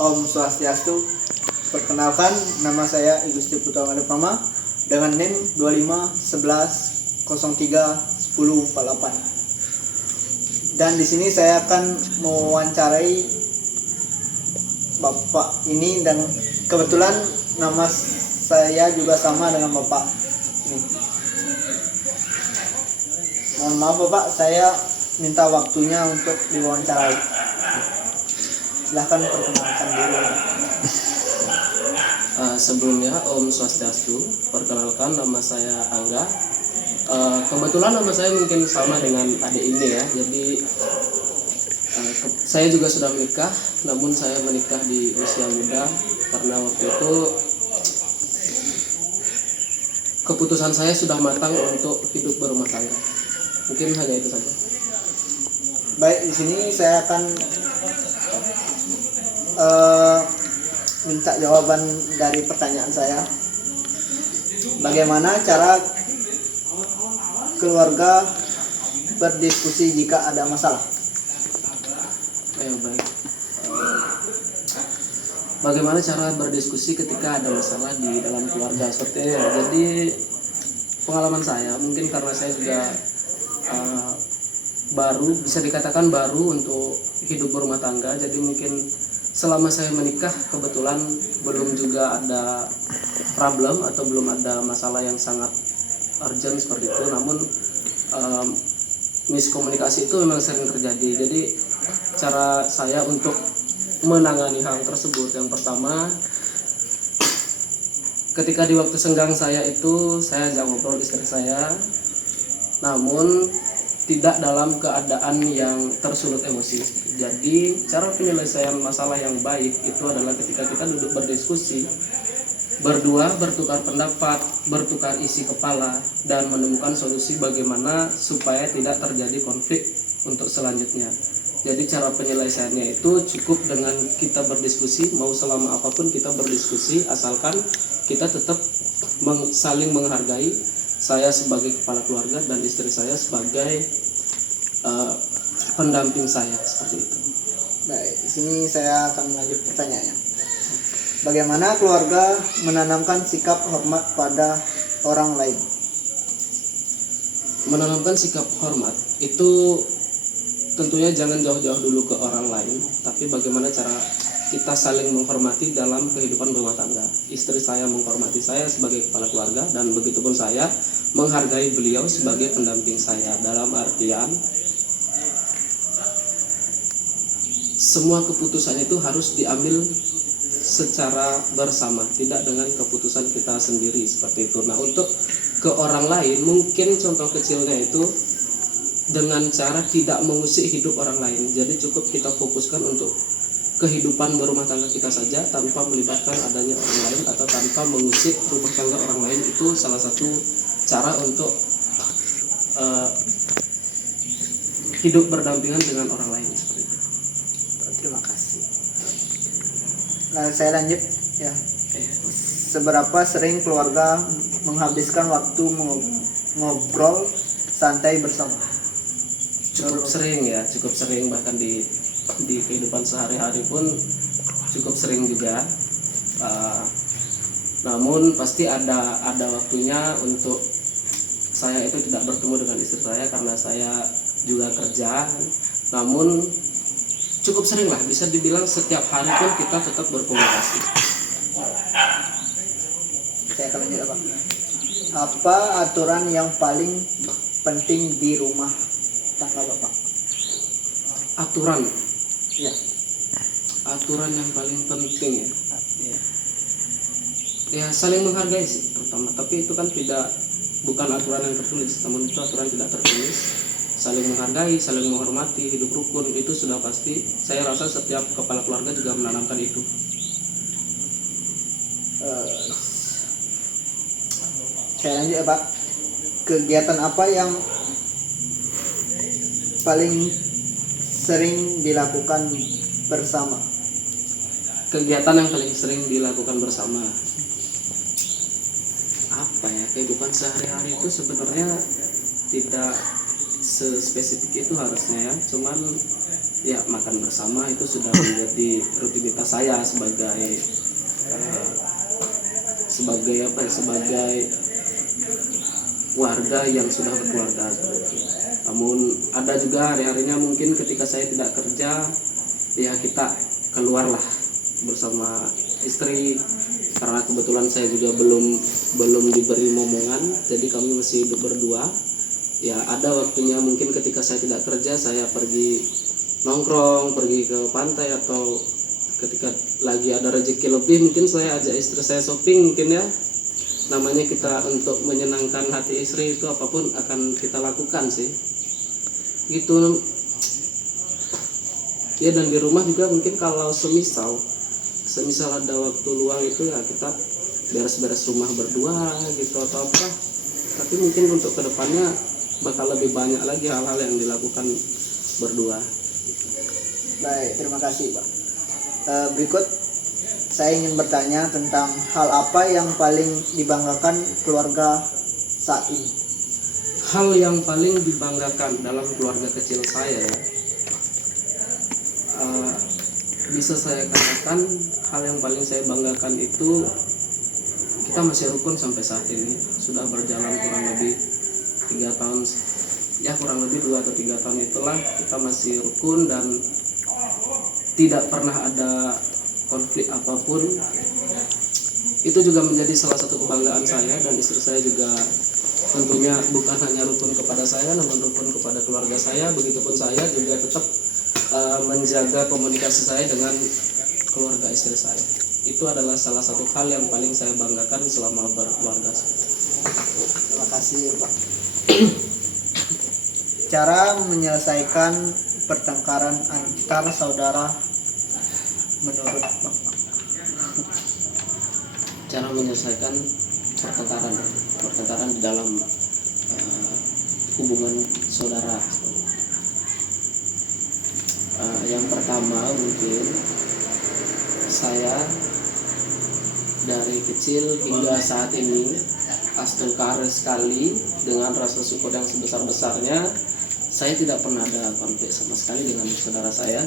Om Swastiastu. Perkenalkan, nama saya I Gusti Putra Madepama dengan NIM 2511031048. Dan di sini saya akan mewawancarai Bapak ini, dan kebetulan nama saya juga sama dengan Bapak ini. Mohon maaf Bapak, saya minta waktunya untuk diwawancarai. Silahkan perkenalkan diri. Sebelumnya Om Swastiastu, perkenalkan nama saya Angga. Kebetulan nama saya mungkin sama dengan adik ini ya. Jadi saya juga sudah menikah, namun saya menikah di usia muda karena waktu itu keputusan saya sudah matang untuk hidup berumah tangga. Mungkin hanya itu saja. Baik, di sini saya akan minta jawaban dari pertanyaan saya. Bagaimana cara keluarga berdiskusi jika ada masalah? Baik. Bagaimana cara berdiskusi ketika ada masalah di dalam keluarga seperti ini? Jadi pengalaman saya, mungkin karena saya juga baru, bisa dikatakan baru untuk hidup berumah tangga. Jadi mungkin selama saya menikah kebetulan belum juga ada problem atau belum ada masalah yang sangat urgent seperti itu. Namun miskomunikasi itu memang sering terjadi. Jadi cara saya untuk menangani hal tersebut, yang pertama, ketika di waktu senggang saya itu saya ajak ngobrol istri saya, namun tidak dalam keadaan yang tersulut emosi. Jadi cara penyelesaian masalah yang baik itu adalah ketika kita duduk berdiskusi berdua, bertukar pendapat, bertukar isi kepala, dan menemukan solusi bagaimana supaya tidak terjadi konflik untuk selanjutnya. Jadi cara penyelesaiannya itu cukup dengan kita berdiskusi, mau selama apapun kita berdiskusi, asalkan kita tetap saling menghargai, saya sebagai kepala keluarga dan istri saya sebagai pendamping saya, seperti itu. Baik, di sini saya akan melanjut pertanyaannya. Bagaimana keluarga menanamkan sikap hormat pada orang lain? Menanamkan sikap hormat itu tentunya jangan jauh-jauh dulu ke orang lain, tapi bagaimana cara kita saling menghormati dalam kehidupan rumah tangga. Istri saya menghormati saya sebagai kepala keluarga, dan begitupun saya menghargai beliau sebagai pendamping saya. Dalam artian semua keputusan itu harus diambil secara bersama, tidak dengan keputusan kita sendiri, seperti itu. Nah, untuk ke orang lain, mungkin contoh kecilnya itu dengan cara tidak mengusik hidup orang lain. Jadi cukup kita fokuskan untuk kehidupan berumah tangga kita saja tanpa melibatkan adanya orang lain atau tanpa mengusik rumah tangga orang lain. Itu salah satu cara untuk hidup berdampingan dengan orang lain, seperti itu. Terima kasih. Nah, saya lanjut ya. Seberapa sering keluarga menghabiskan waktu ngobrol santai bersama? Cukup sering ya, cukup sering, bahkan di kehidupan sehari-hari pun cukup sering juga. Namun pasti ada waktunya untuk saya itu tidak bertemu dengan istri saya karena saya juga kerja. Namun cukup sering lah, bisa dibilang setiap hari pun kita tetap berkomunikasi. Saya akan lanjut apa? Apa aturan yang paling penting di rumah tangga Bapak? Aturan. Ya. Aturan yang paling penting ya saling menghargai sih terutama. Tapi itu kan bukan aturan yang tertulis, namun itu aturan tidak tertulis. Saling menghargai, saling menghormati, hidup rukun, itu sudah pasti. Saya rasa setiap kepala keluarga juga menanamkan itu. Saya lanjut ya Pak. Kegiatan apa yang paling sering dilakukan bersama? Kegiatan yang paling sering dilakukan bersama apa ya? Kehidupan sehari-hari itu sebenarnya tidak sespesifik itu harusnya ya. Cuman ya makan bersama itu sudah menjadi rutinitas saya sebagai sebagai warga yang sudah berkeluarga. Namun ada juga hari-harinya mungkin ketika saya tidak kerja, ya kita keluarlah bersama istri, karena kebetulan saya juga belum diberi momongan, jadi kami masih hidup berdua. Ya ada waktunya mungkin ketika saya tidak kerja, saya pergi nongkrong, pergi ke pantai, atau ketika lagi ada rezeki lebih mungkin saya ajak istri saya shopping mungkin ya. Namanya kita untuk menyenangkan hati istri itu apapun akan kita lakukan sih. Gitu. Ya dan di rumah juga mungkin kalau semisal ada waktu luang itu ya kita beres-beres rumah berdua gitu atau apa. Tapi mungkin untuk kedepannya bakal lebih banyak lagi hal-hal yang dilakukan berdua. Baik, terima kasih Pak. Berikut saya ingin bertanya tentang hal apa yang paling dibanggakan keluarga saat ini. Hal yang paling dibanggakan dalam keluarga kecil saya ya, bisa saya katakan hal yang paling saya banggakan itu kita masih rukun sampai saat ini. Sudah berjalan kurang lebih 3 tahun, ya kurang lebih 2 atau 3 tahun itulah kita masih rukun dan tidak pernah ada konflik apapun. Itu juga menjadi salah satu kebanggaan saya, dan istri saya juga tentunya bukan hanya rukun kepada saya namun rukun kepada keluarga saya. Begitupun saya juga tetap menjaga komunikasi saya dengan keluarga istri saya. Itu adalah salah satu hal yang paling saya banggakan selama berkeluarga. Terima kasih Pak. Cara menyelesaikan pertengkaran antar saudara menurut Bapak. Cara menyelesaikan pertengkaran di dalam hubungan saudara. Yang pertama mungkin saya dari kecil hingga saat ini astungkar sekali dengan rasa syukur yang sebesar-besarnya. Saya tidak pernah ada konflik sama sekali dengan saudara saya.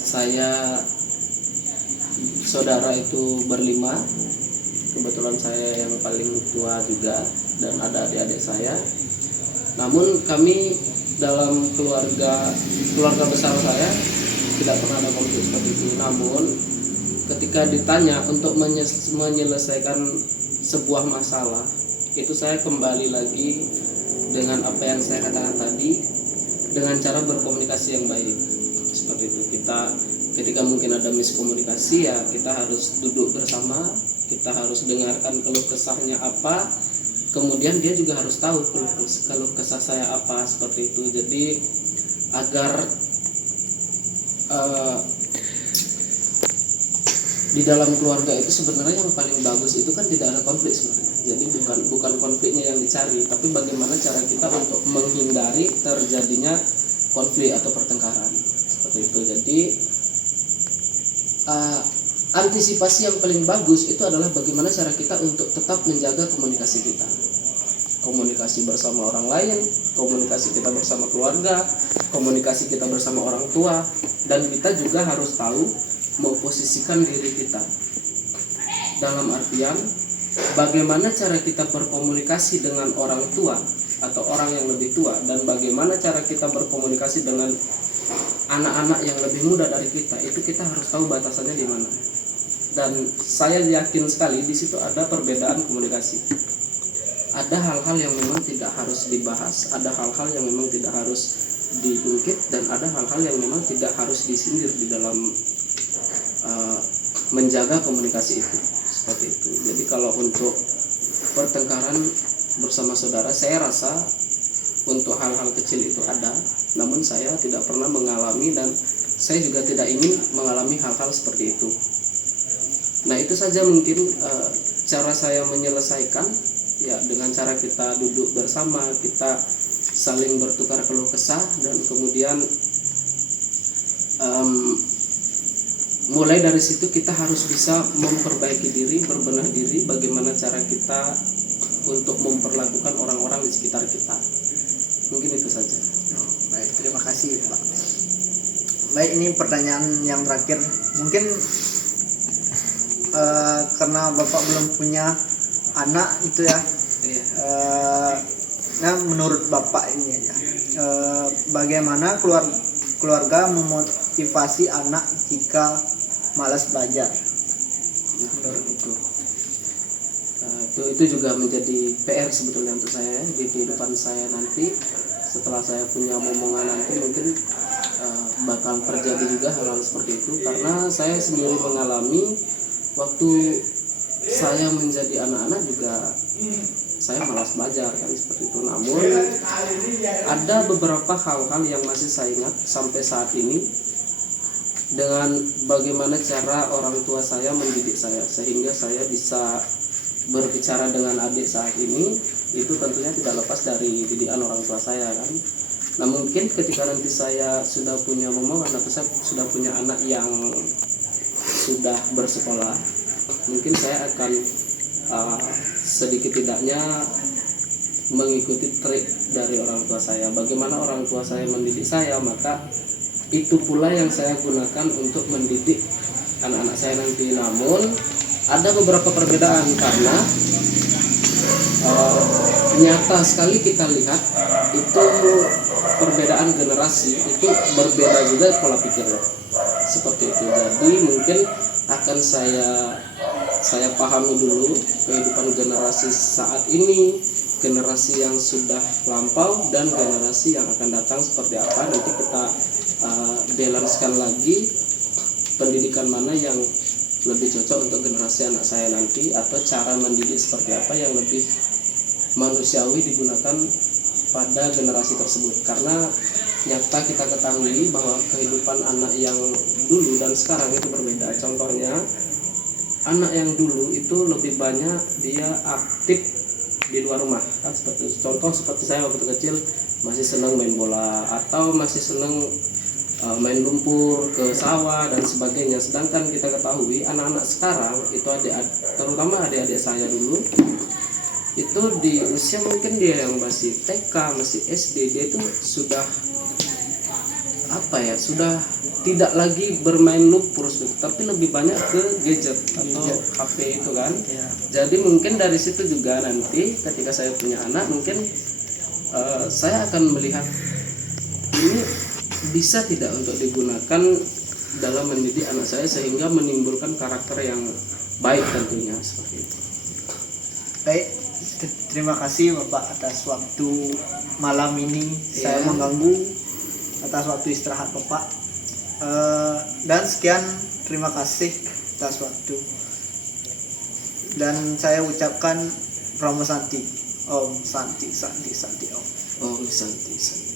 Saya saudara itu berlima, kebetulan saya yang paling tua juga, dan ada adik-adik saya. Namun kami dalam keluarga besar saya tidak pernah ada konflik seperti itu. Namun ketika ditanya untuk menyelesaikan sebuah masalah, itu saya kembali lagi dengan apa yang saya katakan tadi, dengan cara berkomunikasi yang baik. Seperti itu, kita ketika mungkin ada miskomunikasi, ya kita harus duduk bersama, kita harus dengarkan keluh kesahnya apa, kemudian dia juga harus tahu keluh kesah saya apa, seperti itu. Jadi agar di dalam keluarga itu sebenarnya yang paling bagus itu kan tidak ada konflik sebenarnya. Jadi bukan konfliknya yang dicari, tapi bagaimana cara kita untuk menghindari terjadinya konflik atau pertengkaran, seperti itu. Jadi antisipasi yang paling bagus itu adalah bagaimana cara kita untuk tetap menjaga komunikasi kita, komunikasi bersama orang lain, komunikasi kita bersama keluarga, komunikasi kita bersama orang tua, dan kita juga harus tahu memposisikan diri kita dalam artian bagaimana cara kita berkomunikasi dengan orang tua atau orang yang lebih tua, dan bagaimana cara kita berkomunikasi dengan anak-anak yang lebih muda dari kita. Itu kita harus tahu batasannya di mana. Dan saya yakin sekali di situ ada perbedaan komunikasi. Ada hal-hal yang memang tidak harus dibahas, ada hal-hal yang memang tidak harus diungkit, dan ada hal-hal yang memang tidak harus disindir di dalam menjaga komunikasi itu, seperti itu. Jadi kalau untuk pertengkaran bersama saudara, saya rasa untuk hal-hal kecil itu ada, namun saya tidak pernah mengalami, dan saya juga tidak ingin mengalami hal-hal seperti itu. Nah itu saja mungkin cara saya menyelesaikan, ya dengan cara kita duduk bersama, kita saling bertukar keluh kesah, dan kemudian mulai dari situ kita harus bisa memperbaiki diri, berbenah diri, bagaimana cara kita untuk memperlakukan orang-orang di sekitar kita. Mungkin itu saja. Baik, terima kasih Pak. Baik, ini pertanyaan yang terakhir. Mungkin karena Bapak belum punya anak itu ya. Iya. Nah, menurut Bapak ini aja, bagaimana keluarga memotivasi anak jika malas belajar? Menurut itu juga menjadi PR sebetulnya untuk saya di kehidupan saya nanti. Setelah saya punya momongan nanti mungkin bakal terjadi juga hal-hal seperti itu, karena saya sendiri mengalami waktu saya menjadi anak-anak juga saya malas belajar kan seperti itu. Namun ada beberapa hal-hal yang masih saya ingat sampai saat ini, dengan bagaimana cara orang tua saya mendidik saya sehingga saya bisa berbicara dengan adik saat ini. Itu tentunya tidak lepas dari didikan orang tua saya kan. Nah, mungkin ketika nanti saya sudah punya momongan atau saya sudah punya anak yang sudah bersekolah, mungkin saya akan sedikit tidaknya mengikuti trik dari orang tua saya. Bagaimana orang tua saya mendidik saya, maka itu pula yang saya gunakan untuk mendidik anak-anak saya nanti. Namun ada beberapa perbedaan, karena nyata sekali kita lihat itu perbedaan generasi itu berbeda juga pola pikirnya seperti itu. Jadi mungkin akan saya pahami dulu kehidupan generasi saat ini, generasi yang sudah lampau dan generasi yang akan datang seperti apa. Nanti kita balancekan lagi pendidikan mana yang lebih cocok untuk generasi anak saya nanti, atau cara mendidik seperti apa yang lebih manusiawi digunakan pada generasi tersebut. Karena nyata kita ketahui bahwa kehidupan anak yang dulu dan sekarang itu berbeda. Contohnya, anak yang dulu itu lebih banyak dia aktif di luar rumah kan, seperti contoh seperti saya waktu kecil masih senang main bola atau masih senang main lumpur ke sawah dan sebagainya. Sedangkan kita ketahui anak-anak sekarang itu terutama adik-adik saya dulu itu di usia mungkin dia yang masih TK, masih SD, dia itu sudah sudah tidak lagi bermain lumpur, tapi lebih banyak ke gadget atau HP itu kan. Jadi mungkin dari situ juga nanti ketika saya punya anak, mungkin saya akan melihat ini bisa tidak untuk digunakan dalam mendidik anak saya sehingga menimbulkan karakter yang baik tentunya seperti itu. Baik, terima kasih Bapak atas waktu malam ini. Saya mengganggu atas waktu istirahat Bapak. Dan sekian, terima kasih atas waktu. Dan saya ucapkan Promo Santi. Om Santi Santi Santi Om. Om Santi Santi.